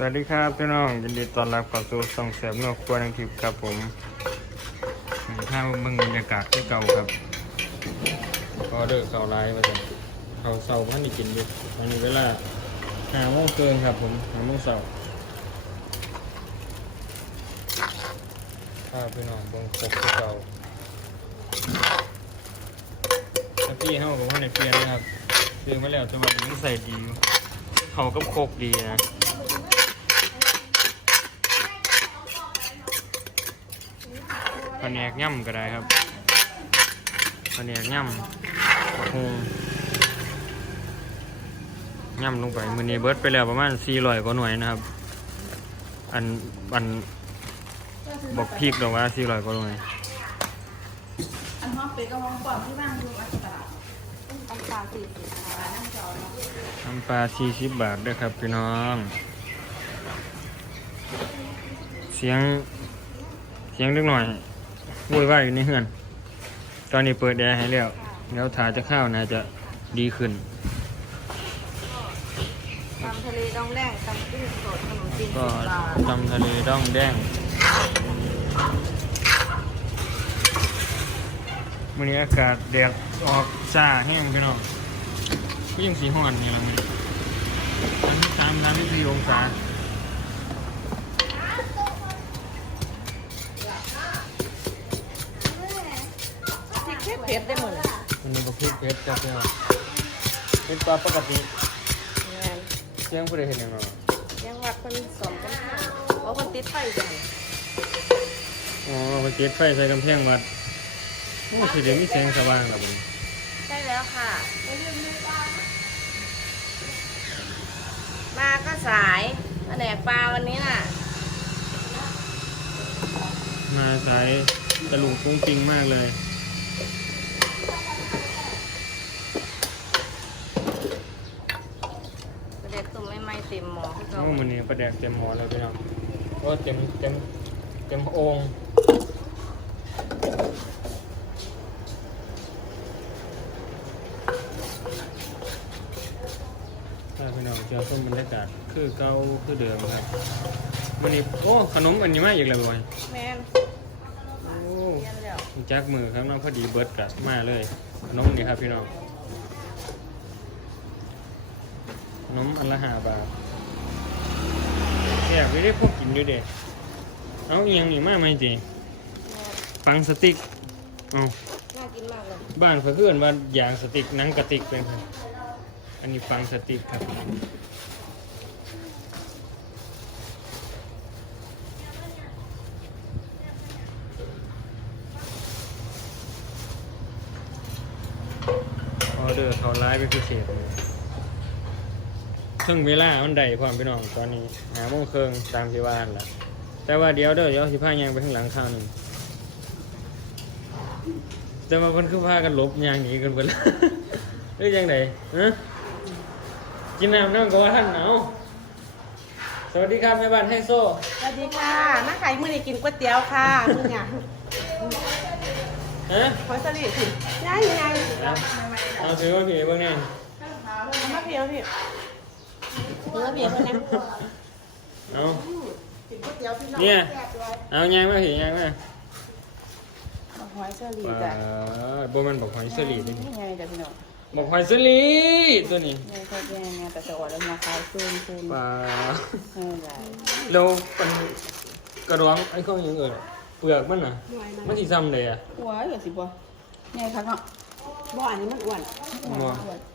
สวัสดีครับพี่น้องยินดีต้อนรับเข้าสู่ส่องเสียบนกครัวนังทิพย์ครับผมถ้าเบิ่งบรรยากาศที่เก่าครับออเดอร์เก่าไลน์มาเลยเขาเสาร์พันได้กินอยู่ตอนนี้เวลาห้าโมงเกินครับผมห้าโมงเสาร์ถ้าพี่น้องบ่งคบที่เก่าตะกี้เฮากับว่าในเปลี่ยนนะครับซื้อมาแล้วจังหวะนี้ใส่ดีอยู่เขากับโคกดีนะ ปลา แหนกย่ำก็ได้ครับปลาแหนกย่ำโอ้ย่ำลงไปมือนี้เบิร์ดไปแล้วประมาณ400กว่าหน่วยนะครับ อันอันบอกพีกดอกว่า400กว่าหน่วยอันห้องเป็ดกับห้องปอมที่บ้านดูอันตลาดอันปลาสี่สิบค่ะน้ำจอน้ำปลา40บาทด้วยครับพี่น้อง เสียงเสียงเล็กหน่อย วุ่นวายอยู่ในเฮือน ตอนนี้เปิดแอร์ให้แล้วแล้วถ่ายจะเข้าวน่าจะดีขึ้นตำทะเลดองแดงตำกุ้งสดขนมจีนก็สิบบาทตำทะเลด้องแดงวันนี้อากาศแดดออกจ้าแห้งพี่น้องก็ยังสีห้อนนี่ละมันอันที่สามสามที่สี่องศา พริกเผ็ดได้หมดเลยวันนี้ก็พริกเพชรจ้าพี่น้องเป็นปลาปกติแม่นเสียงผู้ใดเห็นยังไงยังวัดคนสองกันเพราะคนติดไฟจังอ๋อไปเก็บไฟใส่กำแพงวัดโอ้สิเดี๋ยวมีแสงสว่างแล้วบุญใช่แล้วค่ะมาก็สายมาแหนกปลาวันนี้น่ะ มาสายตะลุงปุ้งปิงมากเลย ประเด็ดตุ่มไม่ไหม้เต็มห มือนนี่ประแดกเต็มหมอแล้วพี่น้องโอ้เต็มเต็มเต็มโอ่งถ้าพี่น้องเจอส้มบรรยากาศคือเก่าคือเดิมครับวันนี้โอ้ขนมอันนี้มาอีกแล้วบ่อยแมนโอ้แจักมือครับน้องพอดีเบิร์ดกับมาเลยขนมนี่ครับพี่น้องขนมอันละห้าบาท อบไม่ได้พวกกินด้วยเด็เอาเอียงนี่มากไหมจีแม่นปังสติ๊กเอาน่ากินมากเลยบ้านเขาเพื่อนว่ายางสติ๊กหนังกระติกเป็นครับอันนี้ปังสติ๊กครับออเดอร์เขาร้ายเป็นพิเศษเลย ซึ่งเวลามันได้ความพี่น้องตอนนี้หาโมงครึ่งตามที่บ้านละแต่ว่าเดี๋ยวเด้อเดี๋ยวสิพายางไปข้างหลังข้างหนึงแต่ว่ามันคือพากันหลบยางหนีกันไปแล้วหรือยังไงฮะกินน้ำน้ำก็ว่าท่านหนาวสวัสดีครับแม่บ้านไฮโซสวัสดีค่ะมาขายมื้อนี้กินก๋วยเตี๋ยวค่ะมื้อเนี่ยฮะขอสลิดสิง่ายง่ายเอาถือว่าผีเบ้างแน่เอามาเพียวพี่ เนื้อเพียวเท่านั้นเอากินก๋วยเตี๋ยวพี่น้องเนี่ยแซ่บด้วยเอายางมาผียางมาเอาหอยเชอรี่ปลาจ้ะโบมันบอกหอยสลีดนี่นี่ไงจ้ะพี่น้องบอกหอยสลีดตัวนี้นี่แค่แย่ไงแต่จะอดแล้วมาขายซูนซูนปลาเออได้เราเป็นกระดองไอ้ข้าวยังเอ่ยเปลือกมันน่ะมันที่ซ้ำเลยอะหัวเหรอสิบ่ไงครับเนาะบ่อันนี้มันอ้วนมัว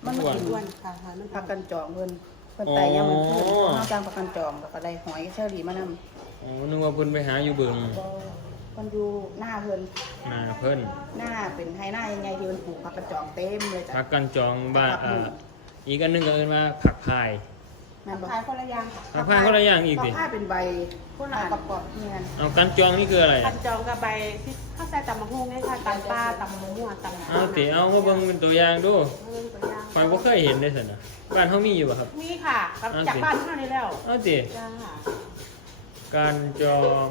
มันมันกินอ้วนค่ะค่ะมันผักกันจองเพิ่น เพิ่นไต่ยังมันขึ้นนอกจากผักกันจองแล้วก็ได้หอยเชอรี่มานำอ๋อนึกว่าเพิ่นไปหาอยู่เบิ่งมันอยู่หน้าเพิ่นนาเพิ่นหน้าเป็นไฮหน้าใหญ่ๆที่มันปลูกผักกระจองเต็มเลยจ้ะพักกันจองบ้านอ่าอีกอันหนึงก็เอิ้นว่าผักพาย แม่นบ่ขายคนละอย่างผักพายคนละอย่างอีกผัสิกผ้าเป็นใบคนละกระป๋องเงินเอากันจองนี่คืออะไรพันจองกับใบที่ข้าวใส่ตำมะฮุ่งไงค่ะตำปลาตำมะม่วงตำเอาติเอามาเบิ่งเป็นตัวอย่างดูเรื่องตัวอย่างข่อยบ่เคยเห็นได้ซั่นน่ะบ้านเฮามีอยู่บ่ครับ นี่ค่ะกลับจากบ้านเท่านี้แล้วเอาติจ้ากันจอง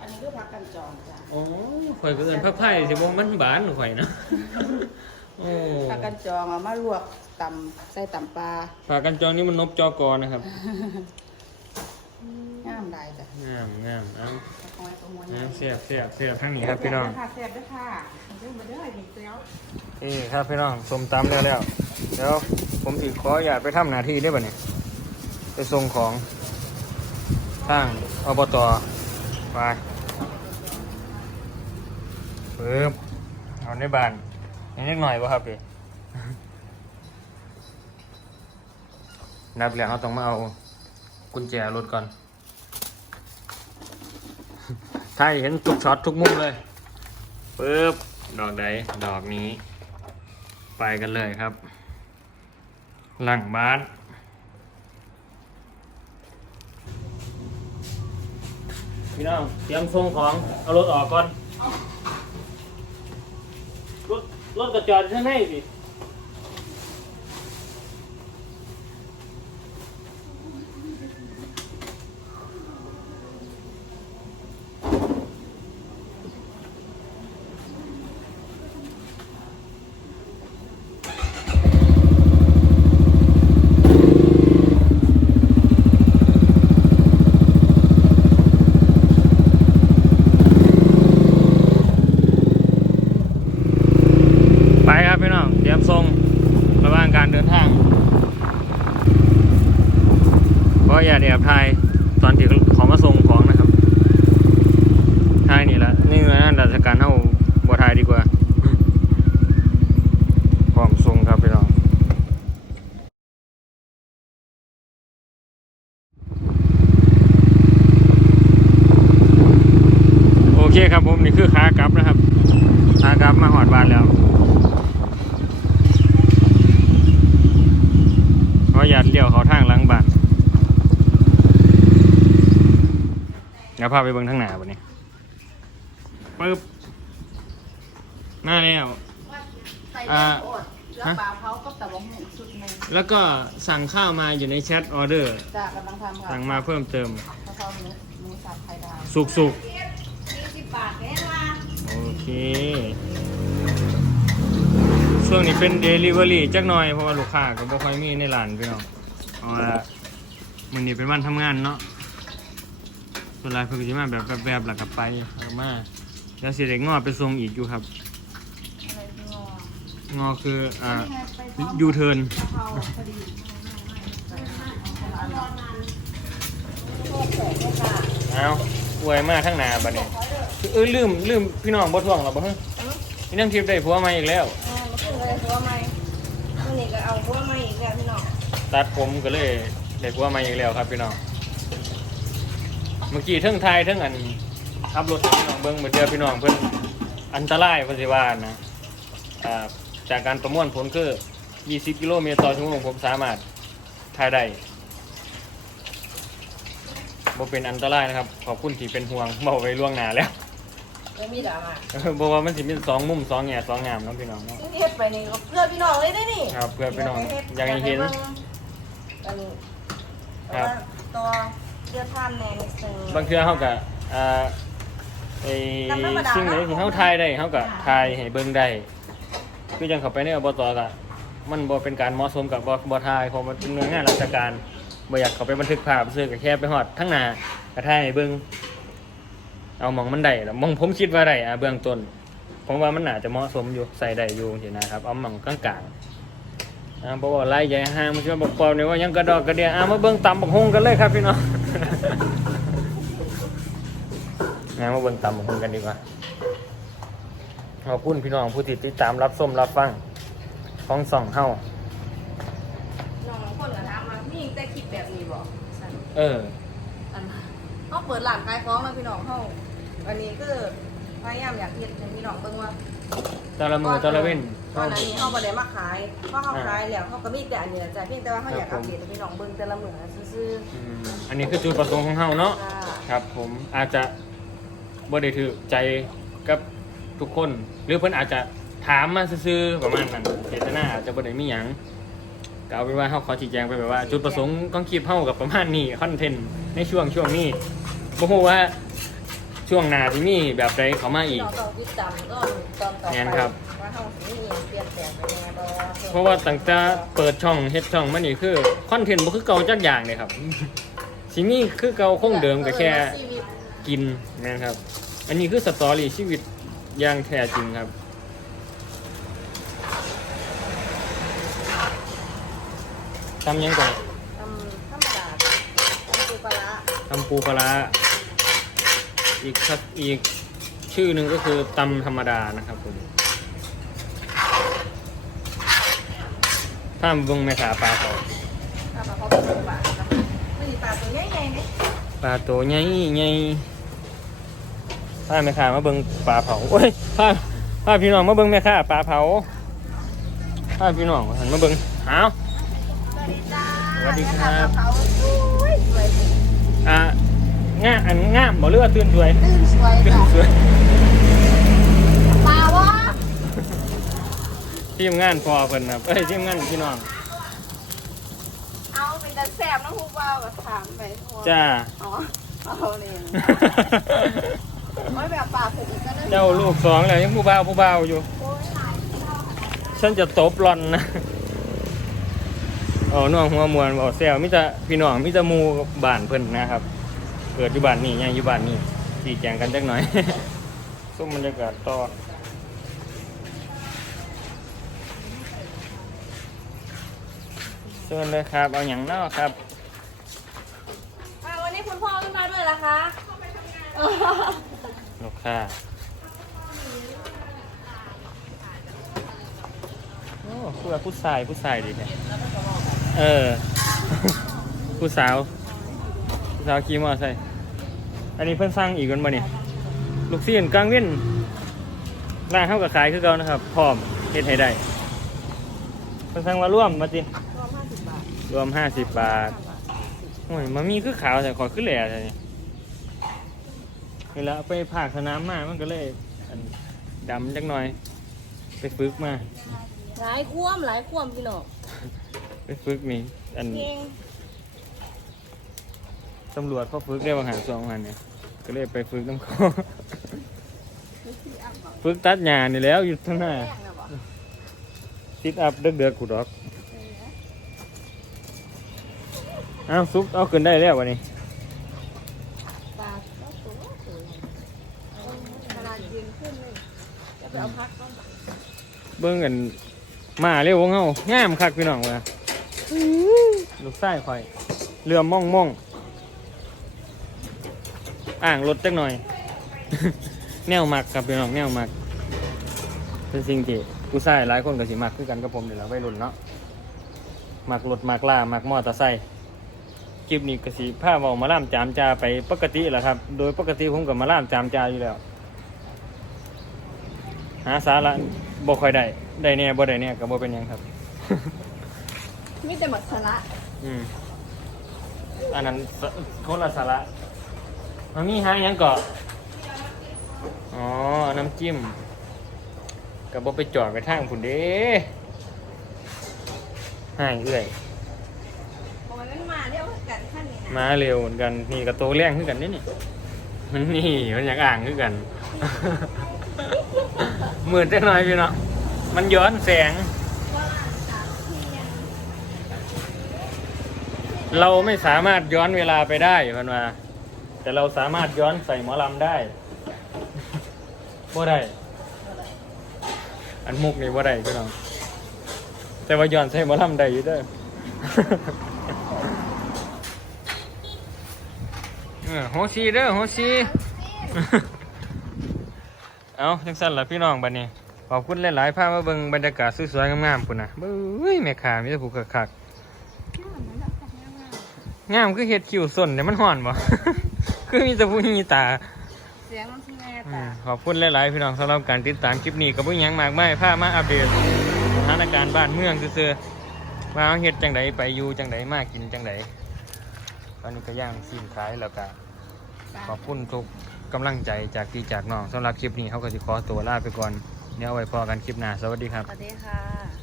อันนี้คือผักกันจองจ้ะอ๋อข่อยก็เอิ้นผักพายสิบ่มันบานข่อยนะโอ้ผักกันจองเอามาลวก ตำใส่ตำปลาผักกันจองนี่มันนบจอกอนะครับงามได้จ้ะงามงามเอ้าเอาไว้ตรงหัวเอ้าเสียบเสียบเสียบทั้งนี้ครับพี่น้องค่ะเสียบด้วยค่ะเรื่องมาเด้อดีเซลนี่ครับพี่น้องสมตำแล้วแล้วเดี๋ยวผมอีกขออยากไปทำหน้าที่ได้ป่ะเนี่ยไปส่งของข้างอบตไปปึ๊บเอาในบ้านยังนิดหน่อยวะครับพี่ นับแล้วเราต้องมาเอากุญแจรถก่อน ถ้าเห็นทุกช็อตทุกมุมเลยปึ๊บดอกใดดอกนี้ ไปกันเลยครับ หลังบ้านพี่น้องเตรียมส่งของเอารถออกก่อนรถรถกระจอดข้างในสิ ไปครับพี่น้อง เตรียมทรงระหว่างการเดินทางเพราะอย่าเดียบทายตอนที่เขามาส่งของนะครับทายนี่แหละนี่งานราชการเท่าบัวทายดีกว่าพร้อมทรงครับพี่น้องโอเคครับผมนี่คือขากลับนะครับขากลับมาหอดบ้านแล้ว ขอหยาดเลี้ยวเขาทางหลังบ้านเดี๋ยวพาไปเบิ่งทางหน้าวันนี้ปึ๊บมาแล้วใส่อ่าเลือดโอดเลือดปลาเผากับตะบงหมูสุดหนึ่งแล้วก็สั่งข้าวมาอยู่ในแชทออเดอร์ จ้ากำลังทำค่ะสั่งมาเพิ่มเติม กะเพราหมูหมูสับไข่ดาวสุกสุกยี่สิบบาทแน่ละๆโอเค ช่วงนี้เป็น Delivery จักหน่อยเพราะว่าลูกค้าก็บ่ค่อยมีในร้านพี่น้อง เอาละมื้อนี้เป็นวันทำงานเนาะเวลาเพิ่นก็สิมาแบบแบบๆแล้วก็ไปแล้วมาแล้วสิได้งอไปส่งอีกอยู่ครับ อะไรงองอคืออ่านี่ไงไปพร้อมยูเทิร์นกะเพราพอดีโคตรแสบเลยค่ะเอาอวยมาทั้งหน้าบัดนี้คือเออลืมลืมพี่น้องบ่ท่วงหรอบ่ฮะนี่น้ำทิพย์ได้ผัวใหม่อีกแล้วอ๋อมาขึ้นเลยหัวใหม่มื่อนี้ก็เอาหัวใหม่อีกแล้วพี่น้อง ตัดผมก็เลยได้ผัวใหม่อีกแล้วครับพี่น้อง เมื่อกี้เทั้งไทยเทั้งอันขับรถให้พี่น้องเบิ่งมาเจอพี่น้องเพิ่นอันตรายเพิ่นสิว่านะอ่าจากการประมวลผลคือ 20 กิโลเมตรต่อชั่วโมงผมสามารถถ่ายได้บ่เป็นอันตรายนะครับ ขอบคุณที่เป็นห่วงเบาไว้ล่วงหน้าแล้วไม่มีดราม่าเออเพราะว่ามันสิเป็นสองมุมสองแง่สองงามเนาะพี่น้องเนาะซึ่งเฮ็ดไปนี่ก็เพื่อพี่น้องเลยได้นี่ครับเพื่อพี่น้องอยากให้เห็น อันนี้ครับตัวเลือดท่านแนนิดนึงบางเทื่อเฮาก็อ่าไอ้จำธรรมดาสิ่งไหนที่เฮาทายได้เฮาก็ทายให้เบิ่งได้คือจังเข้าไปในอบตก็มันบ่เป็นการเหมาะสมกับบ่บ่ทายเพราะมันเป็นหน่วยงานราชการบ่อยากเข้าไปบันทึกภาพซื่อก็แค่ไปฮอดทั้งหน้าก็ทายให้เบิ่งเอาหมองมันได้แล้วหมองผมคิดว่าได้อะเบื้องต้นผมว่ามันน่าจะเหมาะสมอยู่ใส่ได้อยู่จังซี่นะครับ เอาหม่องกลางๆ อ่าบอกว่าไล่ใหญ่ห้างมันช่วยบอกปอบเนี่ยว่ายังกระดอกกระเดียอ่ามาเบิ่งตำบักฮุงกันเลยครับพี่น้องงานมาเบิ่งตำบักฮุงกันดีกว่าขอบคุณพี่น้องผู้ติดติดตามรับชมรับฟังของสองเฮาน้องคนก็ถามว่ามีแต่คลิปแบบนี้บ่สั่นเอออันเฮาเปิดร้านขายของแล้วพี่น้องเฮาอันนี้คือพยายามอยากเฮ็ดให้พี่น้องเบิ่งว่า แต่ละมือแต่ละเว้นตอนนี้เฮาบ่ได้มาขายเพราะเฮาอ่าขายแล้วเฮาก็มีแต่อันนี้แหละจ้ะเพียงแต่ว่าเฮาอยากครัอับปผมเดตให้พี่น้องเบิ่งแต่ละมื้อซื่ออืมอันนี้คือจุดประสงค์ของเฮาเนาะ ๆจ้า ครับผมอาจจะบ่ได้ถือใจกับทุกคน หรือเพิ่นอาจจะถามมาซื่อๆประมาณนั้นเจตนาอาจจะบ่ได้มีหยังก็เอาเป็นว่าเฮาขอชี้แจงไปแบบว่า จุดประสงค์ของคลิปเฮากับประมาณนี้คอนเทนต์ในช่วงช่วงนี้บ่ฮู้ว่า ช่วงหน้าสิมีแบบใดเข้ามาอีก เราต้องติดตามก็ตอนต่อไปแม่นครับ ว่าเฮาสิมีหยังเปลี่ยนแปลงไปยังไงบ่เพราะว่าตั้งแต่เปิดช่องเฮ็ดช่องมานี่คือคอนเทนต์บ่คือเก่าจักอย่างเลยครับ สิมีคือเก่าคงเดิมก็แค่เออชีวิตกินนะครับ อันนี้คือสตอรี่ชีวิตอย่างแท้จริงครับ ทำยังก่อนทำธรรมดาทำปูปลาร้าทำปูปลาร้า อีกอีกชื่อหนึ่งก็คือตำธรรมดานะครับผมถ้าเบิ่งแม่ขาปลาเขาปลาเขาเป็นปลาไม่ดีปลาตัวใหญ่ไหมปลาตัวใหญ่ใหญ่ถ้าแม่ขามาเบิ่งปลาเผาโอ้ยถ้าถ้าพี่น้องมาเบิ่งแม่ขาปลาเผาถ้าพี่น้องหันมาเบิ่งเอาสวัสดีจ้าสวัสดีครับอะ ง่าอันง่ามบ่เรือว่าตื่นสวยตื่นสวยตื่นค่ะสวยปลาวะทีมงานพอเพิ่นครับเอ้ยทีมงานพี่น้องเอาเป็นตาแสบน้องฮูบ้าวกับถามไปทั่วจ้า อ๋อเอาเนี่ยไม่แบบปลาผมก็ได้เจ้าลูกสองแล้วยังผู้บ่าวผู้บ่าวอยู่ โอ้ยหลายฉันจะตบหลอนนะอ๋อน้องหัวมวนบอกแซวมิจะพี่น้องมิจะมูบ้านเพิ่นนะครับเกิดอยู่บ้านนี่ยังอยู่บ้านนี่สีแจงกันจักหน่อยส้มบรรยากาศต่อเชิญเลยครับ เอาอย่างนอกครับอะวันนี้คุณพ่อขึ้นมาด้วยเหรอคะลูกค้าโอ้คือว่าผู้ชายผู้ชายดีแท้เออ ผู้สาว ผู้สาวขี่มอไซค์ อันนี้เพิ่นสร้างอีกกันบ่เนี่ยลูกเสียนกลางเว้นร้านเข้ากับขายคือเก่านะครับพร้อมเฮ็ดให้ได้เพิ่นสั่งมาร่วมมาจิรวมห้าสิบบาทรวมห้าสิบบาทโอ้ยมันมีคือขาวแต่ขอขึ้นแหล่ใช่นี่เวลาไปภาคสนามมามันก็เลยอันดำจักหน่อย ไปฝึกมาหลายคว่ำหลายคว่ำพี่น้องไปฝึกนี่อันเก่งตำรวจเขาฝึกได้บางหันสองหันเนี่ย ก็เลยไปฝึกน้ำเขาฝึกตัดหญ้านี่แหล้วอยู่ข้างหน้าแป้งนะบอกติดอัพเดือดเดือดกูดอกเอาซุปเอาขึ้นได้แล้ววันนี้ปลาแล้วตัวสวยขนาดยืนขึ้นเลยจะไปเอาพักก่อนเบิ่งกันมาเร็วของเฮางามคักพี่น้องว่ะลูกไส้ข่อยเรือม่องม่อง อ่างรถจักหน่อย แนวมักกับพี่น้องแนวมัก เป็นสิ่งที่ผู้ชายหลายคนก็สิมักคือกันกับผมนี่แหละวัยรุ่นเนาะมักรถมักล่ามักมอเตอร์ไซค์คลิปนี้ก็สิพาเว้ามาล่ามจามจาไปปกติแหละครับ โดยปกติผมก็มาล่ามจามจาอยู่แล้ว หาสาระบ่ค่อยได้ได้แน่บ่ได้แน่ก็บ่เป็นหยังครับมีแต่หมักสละอืมอันนั้นสคนละสาระ มันมีหาหยังก็อ๋อ น้ำจิ้มก็บ่ไปจอดไปทางพุ่นเด้ให้เอื้อย โอ้ยมันมาเรียกว่ากันขั้นนี้นะมาเร็วเหมือนกัน นี่ก็โตแรงขึ้นกันนี่นี่ มันนี่มันอยากอ่างขึ้นกันเหมือนจักหน่อยพี่เนาะมันย้อนแสงเราไม่สามารถย้อนเวลาไปได้มันว่า แต่เราสามารถย้อนใส่หมอลำได้บ่ได้ อันมุกนี่บ่ได้พี่น้องแต่ว่าย้อนใส่หมอลำได้อยู่เด้อเออโฮซีเด้อโฮซีเอาจังสั่นล่ะพี่น้องบัดนี้ขอบคุณหลายๆพามาเบิ่งบรรยากาศสวยๆงามๆพุ่นน่ะเบ้ยแม่ค้ามีแต่ผู้คักๆงามคือเฮ็ดคิวส้นแต่มันห่อนบ่ คือมีแต่ผู้มีตา เสียงมันคือแม่อืตามขอบคุณหลาย ๆ พี่น้องสำหรับการติดตามคลิปนี้ก็บ่หยังมากมายพามาอัปเดตสถานการณ์บ้านเมืองซื่อๆว่าเฮ็ดจังไดไปอยู่จังไดมากินจังไดตอนนี้ก็ย่างซีนขายแล้วก็ขอบคุณทุกกำลังใจจากพี่จากน้องสำหรับคลิปนี้เขาก็จะขอตัวลาไปก่อนเดี๋ยวเอาไว้พอกันคลิปหน้าสวัสดีครับ สวัสดีค่ะ